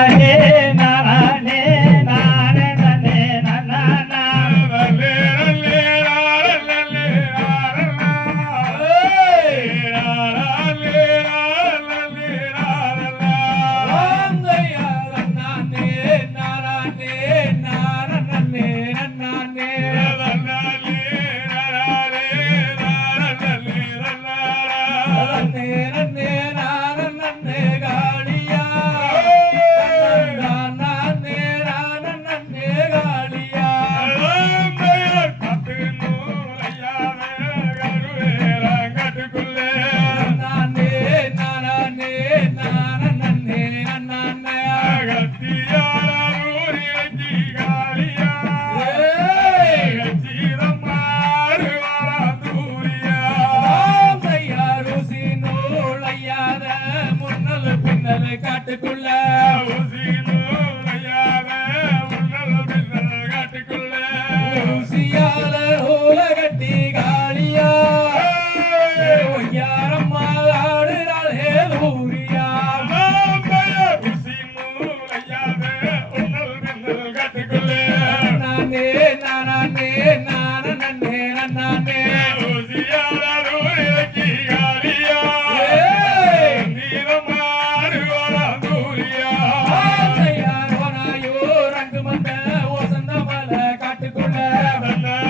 है ஊசியால Amen.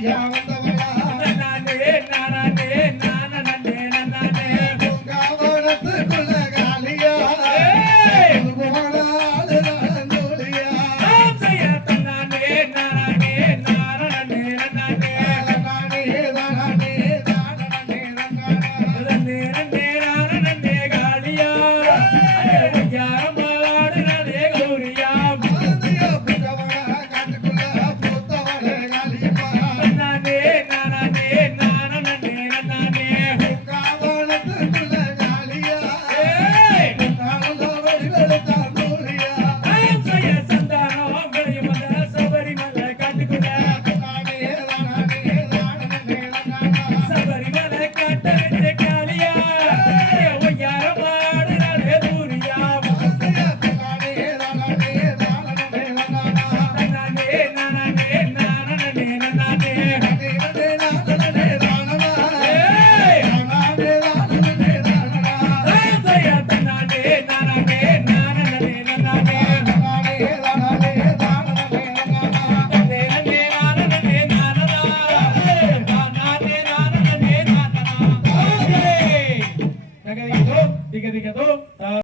Yeah.